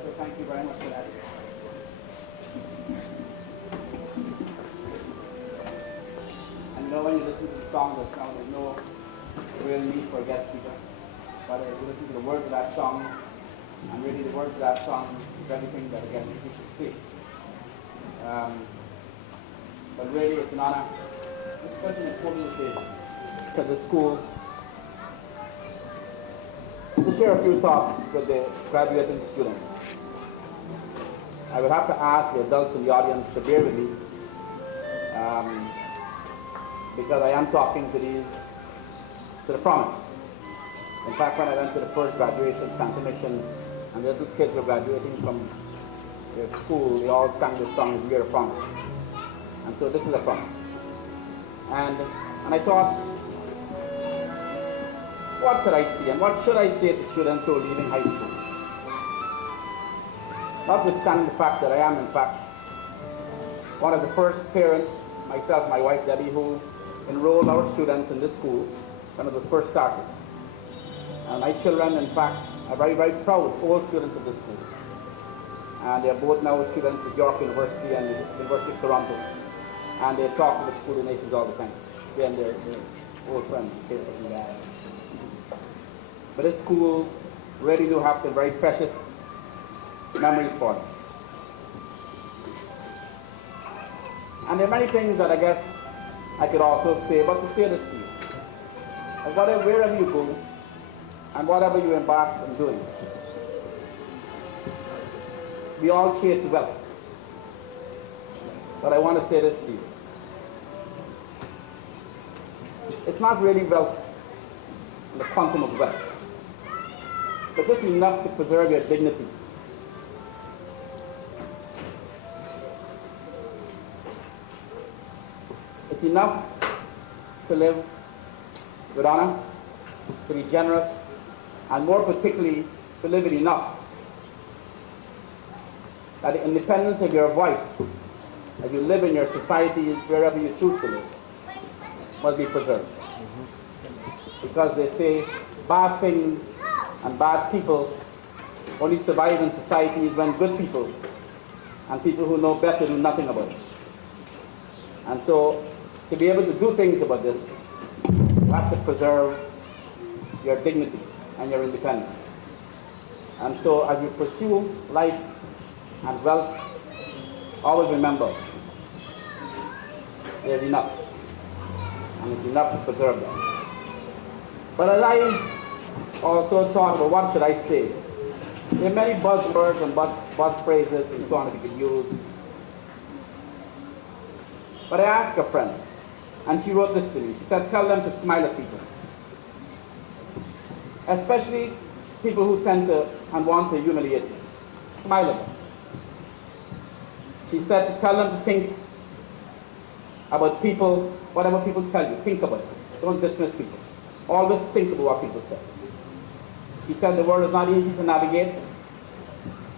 So thank you very much for that. And you know, when you listen to the song, there's no real need for a guest speaker. But if you listen to the words of that song, and really the words of that song is everything that a guest speaker should say. But really, it's an honor. It's such an important occasion to the school to share a few thoughts with the graduating students. I would have to ask the adults in the audience to bear with me, because I am talking to the promise. In fact, when I went to the first graduation, Santa Mission, and the little kids were graduating from their school, they all sang this song, "Year of Promise." And so this is a promise. And I thought, what could I say, and what should I say to students who are leaving high school? Notwithstanding the fact that I am, in fact, one of the first parents, myself, my wife Debbie, who enrolled our students in this school when it was first started. And my children, in fact, are very, very proud, all students of this school. And they are both now students at York University and the University of Toronto. And they talk to the school donations all the time. They and their old friends. But this school really do have some very precious memories for us. And there are many things that I guess I could also say, but to say this to you. Wherever you go, and whatever you embark on doing, we all chase wealth. But I want to say this to you. It's not really wealth, the quantum of wealth, but just enough to preserve your dignity. It's enough to live with honor, to be generous, and more particularly, to live with enough that the independence of your voice, as you live in your societies, wherever you choose to live, must be preserved. Because they say bad things and bad people only survive in societies when good people and people who know better do nothing about it. And so, to be able to do things about this, you have to preserve your dignity and your independence. And so, as you pursue life and wealth, always remember, there's enough. And it's enough to preserve them. But as I also thought about what should I say, there are many buzzwords and buzz phrases and so on that you could use. But I asked a friend, and she wrote this to me. She said, tell them to smile at people. Especially people who tend to and want to humiliate you. Smile at them. She said to tell them to think about people, whatever people tell you, think about it. Don't dismiss people. Always think about what people say. He said the world is not easy to navigate,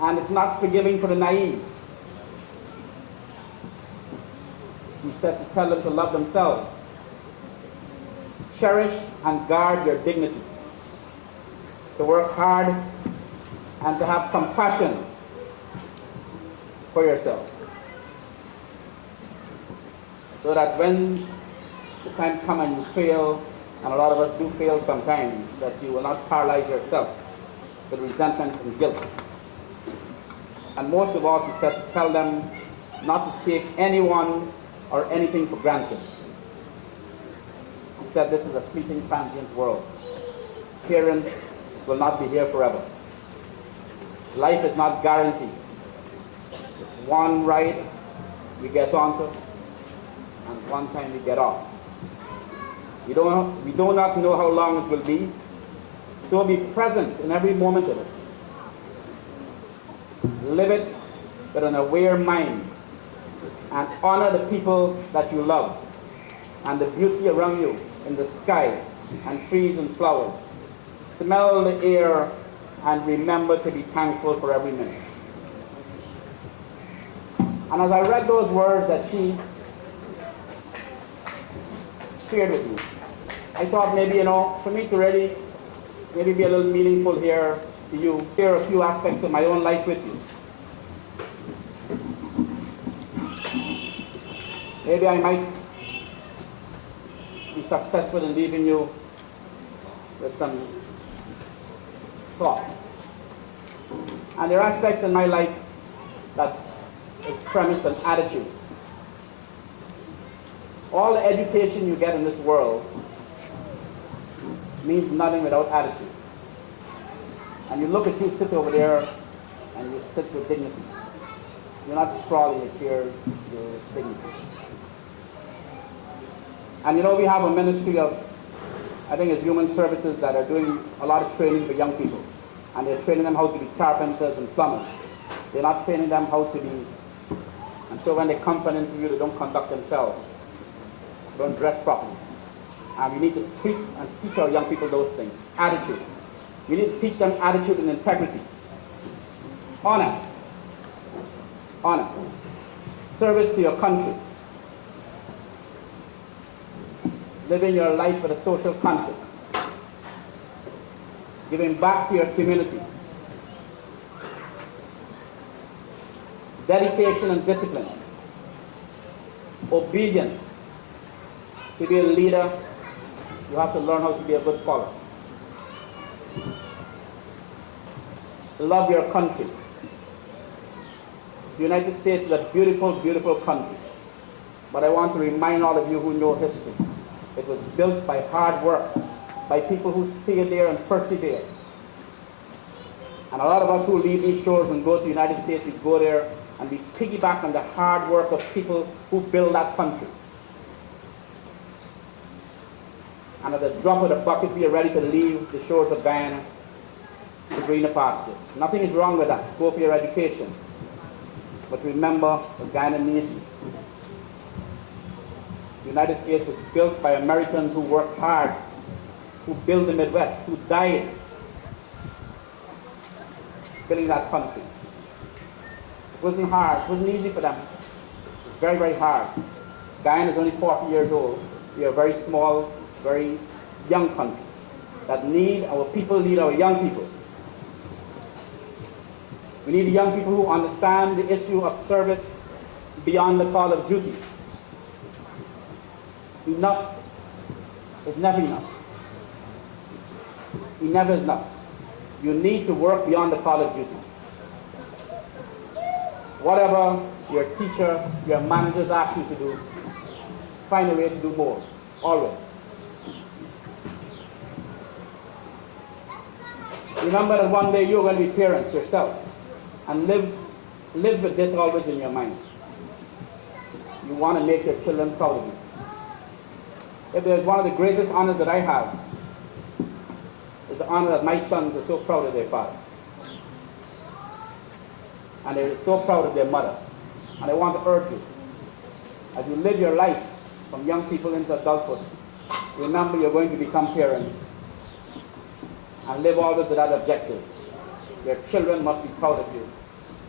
and it's not forgiving for the naive. He said to tell them to love themselves. Cherish and guard your dignity. To work hard and to have compassion for yourself. So that when the time comes and you fail, and a lot of us do fail sometimes, that you will not paralyze yourself with resentment and guilt. And most of all, he said to tell them not to take anyone or anything for granted. He said this is a fleeting, transient world. Parents will not be here forever. Life is not guaranteed. It's one ride we get onto, and one time we get off. We do not know how long it will be, so be present in every moment of it. Live it with an aware mind, and honor the people that you love, and the beauty around you in the sky, and trees and flowers. Smell the air, and remember to be thankful for every minute. And as I read those words that she shared with me, I thought maybe, for me to really maybe be a little meaningful here, to you, share a few aspects of my own life with you. Maybe I might be successful in leaving you with some thought. And there are aspects in my life that is premised on attitude. All the education you get in this world means nothing without attitude. And you look at you sit over there and you sit with dignity. You're not sprawling your chairs, you're with dignity. And you know, we have a ministry of, I think it's human services, that are doing a lot of training for young people. And they're training them how to be carpenters and plumbers. They're not training them how to be, and so when they come for an interview, they don't conduct themselves, don't dress properly. And we need to treat and teach our young people those things. Attitude. We need to teach them attitude and integrity. Honor. Honor. Service to your country. Living your life with a social conscience. Giving back to your community. Dedication and discipline. Obedience. To be a leader, you have to learn how to be a good follower. Love your country. The United States is a beautiful, beautiful country. But I want to remind all of you who know history, it was built by hard work, by people who stay there and persevere. And a lot of us who leave these shores and go to the United States, we go there and we piggyback on the hard work of people who build that country. And at the drop of the bucket, we are ready to leave the shores of Guyana to greener pastures. Nothing is wrong with that. Go for your education. But remember, the Guyana needs you. The United States was built by Americans who worked hard, who built the Midwest, who died building that country. It wasn't hard. It wasn't easy for them. It was very, very hard. Guyana is only 40 years old. We are a very small, very young country that our people need our young people. We need young people who understand the issue of service beyond the call of duty. Enough is never enough. It never is enough. You need to work beyond the call of duty. Whatever your teacher, your managers ask you to do, find a way to do more, always. Remember that one day you're going to be parents yourself, and live with this always in your mind. You want to make your children proud of you. If there's one of the greatest honors that I have, is the honor that my sons are so proud of their father. And they're so proud of their mother. And I want to urge you, as you live your life from young people into adulthood, remember you're going to become parents. And live always with that objective. Your children must be proud of you.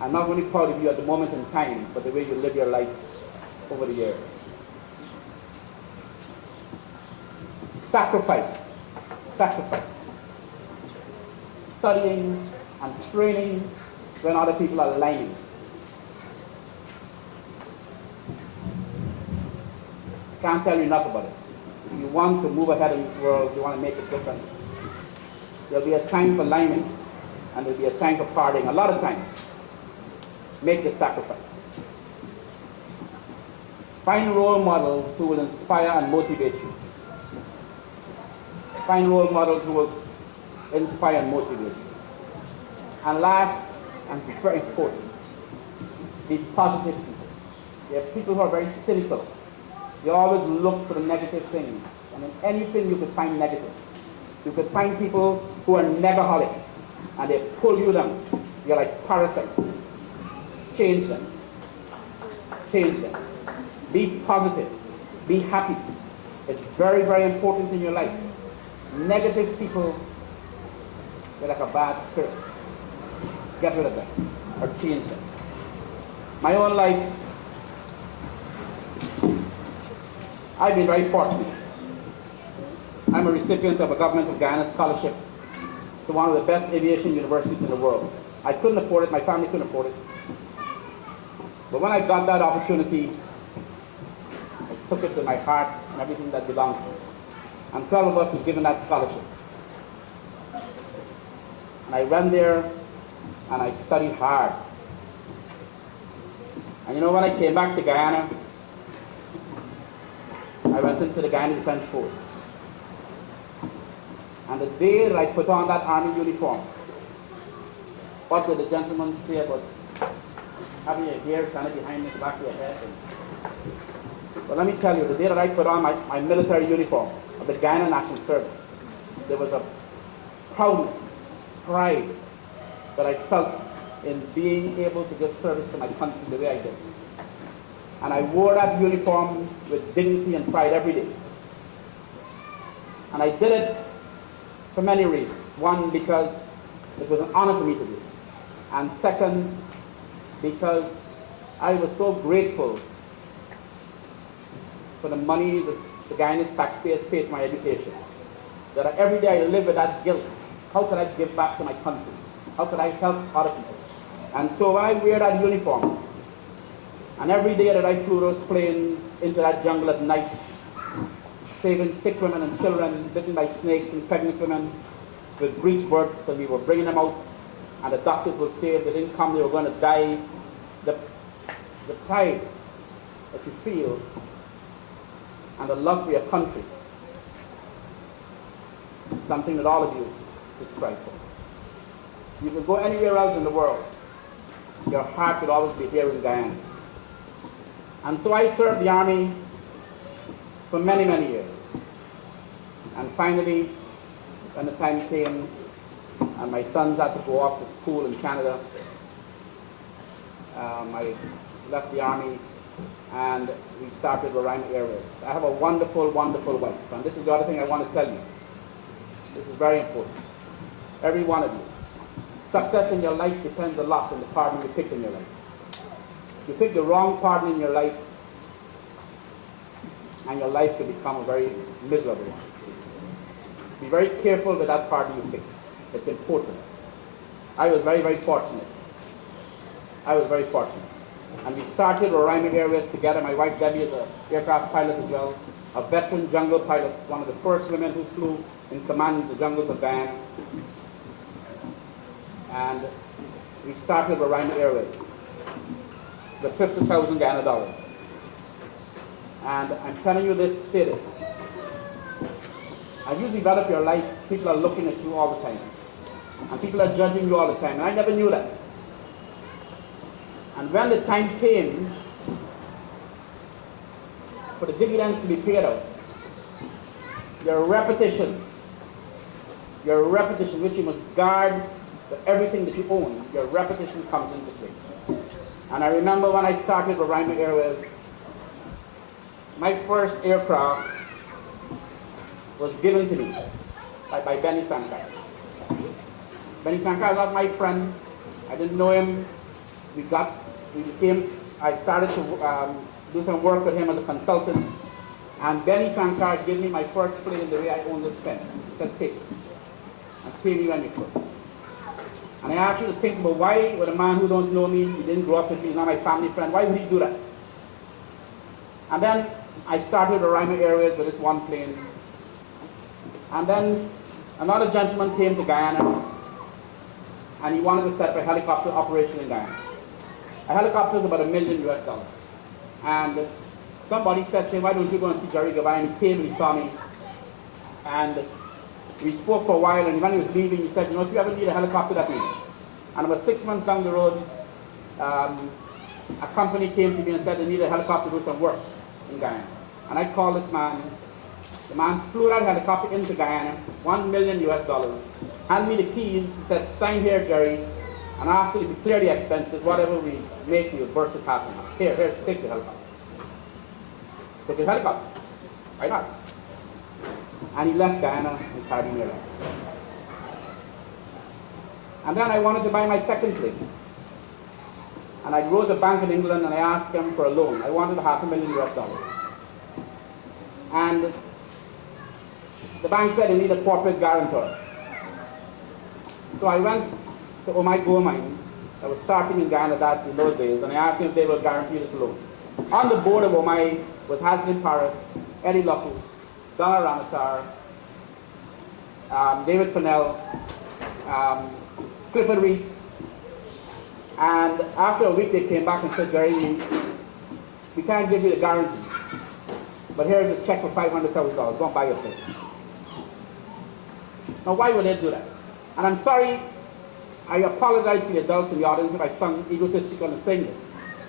And not only proud of you at the moment in time, but the way you live your life over the years. Sacrifice. Sacrifice. Studying and training when other people are lying. Can't tell you enough about it. If you want to move ahead in this world, you want to make a difference, there'll be a time for lying, and there'll be a time for partying. A lot of time. Make the sacrifice. Find role models who will inspire and motivate you. Find role models who will inspire and motivate you. And last, and very important, be positive people. There are people who are very cynical. They always look for the negative things. And in anything you could find negative. You could find people who are negaholics, and they pull you down. You're like parasites. Change them. Change them. Be positive. Be happy. It's very, very important in your life. Negative people, they're like a bad spirit. Get rid of them or change them. My own life, I've been very fortunate. I'm a recipient of a Government of Guyana scholarship to one of the best aviation universities in the world. I couldn't afford it, my family couldn't afford it. But when I got that opportunity, I took it to my heart and everything that belonged to me. And 12 of us was given that scholarship. And I went there and I studied hard. And you know, when I came back to Guyana, I went into the Guyana Defense Force. And the day that I put on that army uniform, what did the gentleman say about having your hair standing behind the back of your head? Well, let me tell you, the day that I put on my military uniform of the Guyana National Service, there was a proudness, pride that I felt in being able to give service to my country the way I did. And I wore that uniform with dignity and pride every day. And I did it for many reasons. One, because it was an honor for me to do it. And second, because I was so grateful for the money that the Guyanese taxpayers paid for my education, that every day I live with that guilt. How could I give back to my country? How could I help other people? And so when I wear that uniform, and every day that I flew those planes into that jungle at night, saving sick women and children bitten by snakes and pregnant women with breech births, and we were bringing them out, and the doctors would say if they didn't come, they were going to die. The pride that you feel and the love for your country is something that all of you should strive for. You could go anywhere else in the world, your heart would always be here in Guyana. And so I served the army for many, many years. And finally, when the time came and my sons had to go off to school in Canada, I left the army and we started Roraima Airways. I have a wonderful, wonderful wife. And this is the other thing I want to tell you. This is very important. Every one of you. Success in your life depends a lot on the partner you pick in your life. If you pick the wrong partner in your life, and your life can become a very miserable one. Be very careful with that partner you pick. It's important. I was very, very fortunate. And we started Roraima Airways together. My wife Debbie is an aircraft pilot as well, a veteran jungle pilot, one of the first women who flew in command of the jungles of Guyana. And we started Roraima Airways with $50,000 Guyana. And I'm telling you this to say this. As you develop your life, people are looking at you all the time. And people are judging you all the time. And I never knew that. And when the time came for the dividends to be paid out, your reputation, which you must guard for everything that you own, your reputation comes into play. And I remember when I started Roraima Airways, my first aircraft was given to me by Benny Sankar. Benny Sankar was my friend. I didn't know him. I started to do some work with him as a consultant. And Benny Sankar gave me my first plane the way I own this pen. He said, take it. And pay me when you could. And I asked you to think about why would a man who don't know me, he didn't grow up with me, he's not my family friend, why would he do that? And then I started Roraima Airways with this one plane. And then another gentleman came to Guyana and he wanted to set up a helicopter operation in Guyana. A helicopter is about $1 million. And somebody said to him, why don't you go and see Gerry Gouveia? And he came and he saw me. And we spoke for a while, and when he was leaving, he said, you know, if you ever need a helicopter, let me know. And about 6 months down the road, a company came to me and said they needed a helicopter to do some work in Guyana. And I called this man. The man flew that helicopter into Guyana, $1 million, handed me the keys, he said, sign here, Gerry, and after we clear the expenses, whatever we make, we'll burst it half and half. Here, take the helicopter. Took his helicopter. Why not? And he left Guyana and started me around. And then I wanted to buy my second plane. And I wrote the bank in England and I asked them for a loan. I wanted $500,000. And the bank said they need a corporate guarantor. So I went to Gouveia mines. I was starting in Guyana in those days, and I asked them if they would guarantee this loan. On the board of Gouveia was Haslin Paris, Eddie Luckle, Donna Ramatar, David Fennell, Clifford Reese, and after a week they came back and said, Gerry, we can't give you the guarantee, but here's a check for $500,000, go and buy your place. Now why would they do that? And I'm sorry, I apologize to the adults in the audience if I sound egotistical in saying this,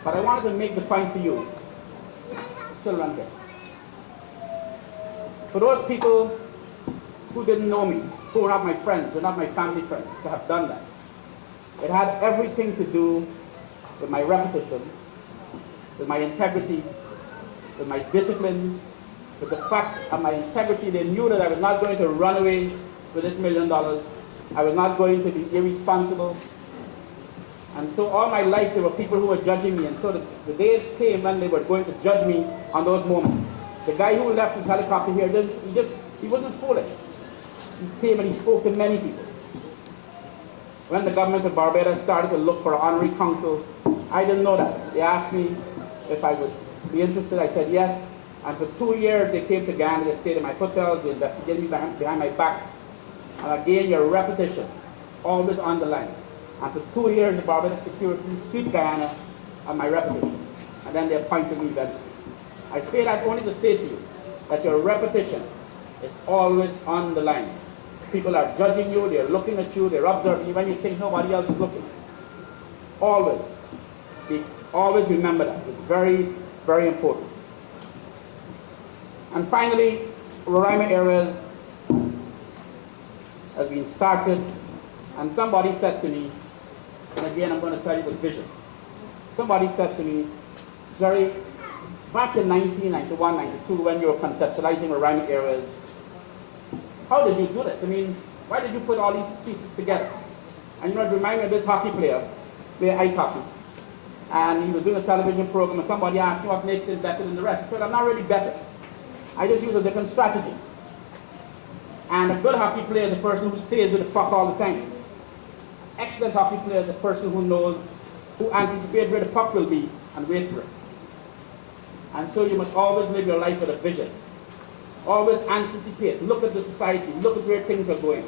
but I wanted to make the point to you, still around here. For those people who didn't know me, who were not my friends, were not my family friends, to have done that, it had everything to do with my reputation, with my integrity, with my discipline, with the fact of my integrity. They knew that I was not going to run away with this $1 million. I was not going to be irresponsible. And so all my life there were people who were judging me, and so the days came when they were going to judge me on those moments. The guy who left his helicopter here, he wasn't foolish. He came and he spoke to many people. When the government of Barbados started to look for an honorary consul, I didn't know that. They asked me if I would be interested. I said yes. And for 2 years they came to Guyana, they stayed in my hotels, they investigated me behind my back. And again, your reputation, always on the line. And for 2 years the Barbados security sued Guyana on my reputation. And then they appointed me eventually. I say that only to say to you that your reputation is always on the line. People are judging you, they're looking at you, they're observing you when you think nobody else is looking. Always. Always remember that. It's very, very important. And finally, Roraima Areas has been started, and somebody said to me, and again I'm going to tell you the vision. Somebody said to me, Gerry, back in 1991, 92, when you were conceptualizing Roraima Areas, how did you do this? I mean, why did you put all these pieces together? And you know, it reminded me of this hockey player, play ice hockey. And he was doing a television program, and somebody asked him what makes him better than the rest. He said, I'm not really better. I just use a different strategy. And a good hockey player is the person who stays with the puck all the time. Excellent hockey player is the person who knows, who anticipates where the puck will be and waits for it. And so you must always live your life with a vision. Always anticipate, look at the society, look at where things are going.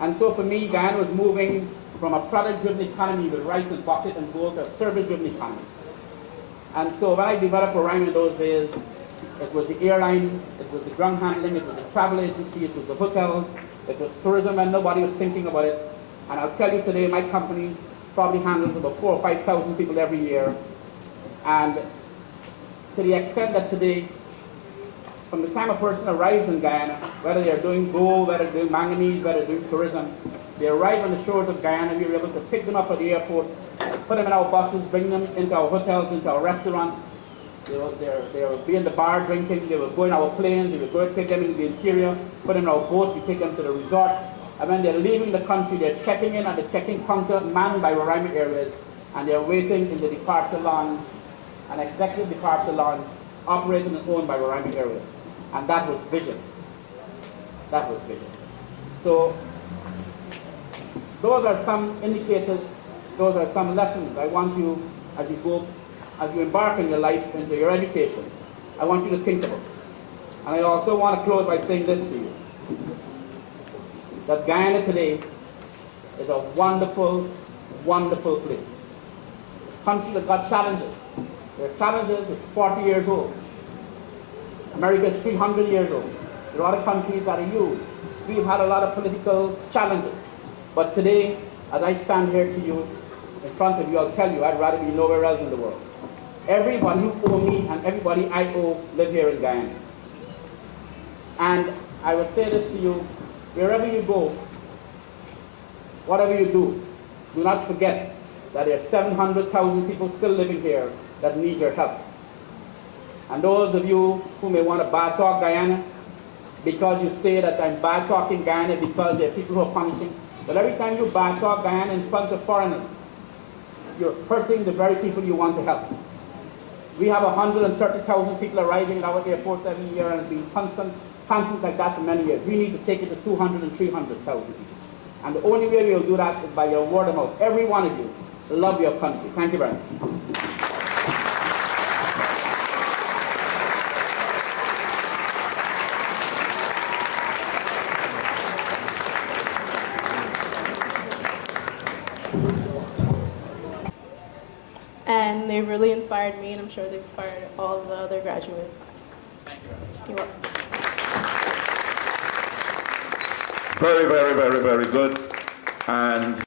And so for me, Guyana was moving from a product-driven economy with rice and bucket and gold to a service-driven economy. And so when I developed Roraima in those days, it was the airline, it was the ground handling, it was the travel agency, it was the hotel, it was tourism, and nobody was thinking about it. And I'll tell you today, my company probably handles about 4,000 or 5,000 people every year. And to the extent that today, from the time a person arrives in Guyana, whether they're doing gold, whether they're doing manganese, whether they're doing tourism, they arrive on the shores of Guyana, we were able to pick them up at the airport, put them in our buses, bring them into our hotels, into our restaurants. They will be in the bar drinking, they will go in our planes, we will go take them into the interior, put them in our boats, we take them to the resort. And when they're leaving the country, they're checking in at the check-in counter manned by Roraima Areas, and they're waiting in the departure lounge, an executive departure lounge, operated and owned by Roraima Areas. And that was vision. That was vision. So those are some indicators, those are some lessons I want you, as you embark on your life into your education, I want you to think about. And I also want to close by saying this to you, that Guyana today is a wonderful, wonderful place. A country that got challenges. Their challenges is 40 years old. America is 300 years old. There are other countries that are huge. We've had a lot of political challenges. But today, as I stand here to you, in front of you, I'll tell you, I'd rather be nowhere else in the world. Everybody who owe me and everybody I owe live here in Guyana. And I would say this to you, wherever you go, whatever you do not forget that there are 700,000 people still living here that need your help. And those of you who may want to bad talk Guyana, because you say that I'm bad talking Guyana because there are people who are punishing, but every time you bad talk Guyana in front of foreigners, you're hurting the very people you want to help. We have 130,000 people arriving at our airports every year, and it's been constant like that for many years. We need to take it to 200,000 and 300,000 people. And the only way we'll do that is by your word of mouth. Every one of you love your country. Thank you very much. And they really inspired me, and I'm sure they inspired all the other graduates. Thank you. You're welcome. Very, very, very, very good. And